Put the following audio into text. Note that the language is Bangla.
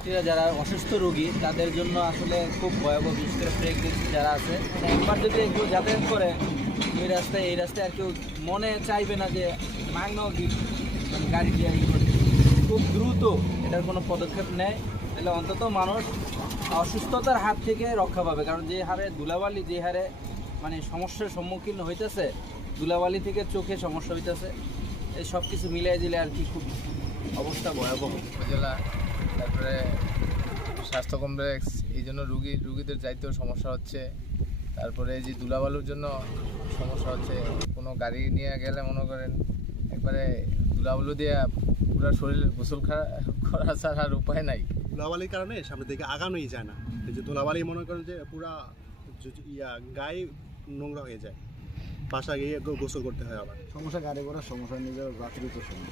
যাত্রীরা যারা অসুস্থ রোগী, তাদের জন্য আসলে খুব ভয়াবহ বিশেষ করে প্রেগনেন্সি যারা আছে, একবার যদি কেউ যাতায়াত করে, ওই রাস্তায়, এই রাস্তায় আর কেউ মনে চাইবে না যে মাগনাও গাড়ি দিয়ে। খুব দ্রুত এটার কোনো পদক্ষেপ নেয়, তাহলে অন্তত মানুষ অসুস্থতার হাত থেকে রক্ষা পাবে কারণ যে হারে ধুলাবালি, যে হারে মানে সমস্যার সম্মুখীন হইতেছে, ধুলাবালি থেকে চোখে সমস্যা হইতেছে, এই সব কিছু মিলিয়ে দিলে আর কি খুব অবস্থা ভয়াবহ উপজেলা তারপরে স্বাস্থ্য কমপ্লেক্স এই জন্য রুগী রুগীদের যাইতেও সমস্যা হচ্ছে। তারপরে এই যে দুলাবালুর জন্য সমস্যা হচ্ছে। কোনো গাড়ি নিয়ে গেলে মনে করেন একবারে দুলাবালু দিয়ে পুরো শরীর গোসল করা ছাড়া আর উপায় নাই। ধুলাবালির কারণে সামনের দিকে আগানোই যায় না। এই যে ধুলাবালি মনে করেন যে পুরা যে- ইয়া গায়ে নোংরা হয়ে যায়। বাসা গিয়ে গোসল করতে হয় আবার। সমস্যা গাড়ি ঘোড়ার সমস্যা নিজের যাত্রীর তো সমস্যা।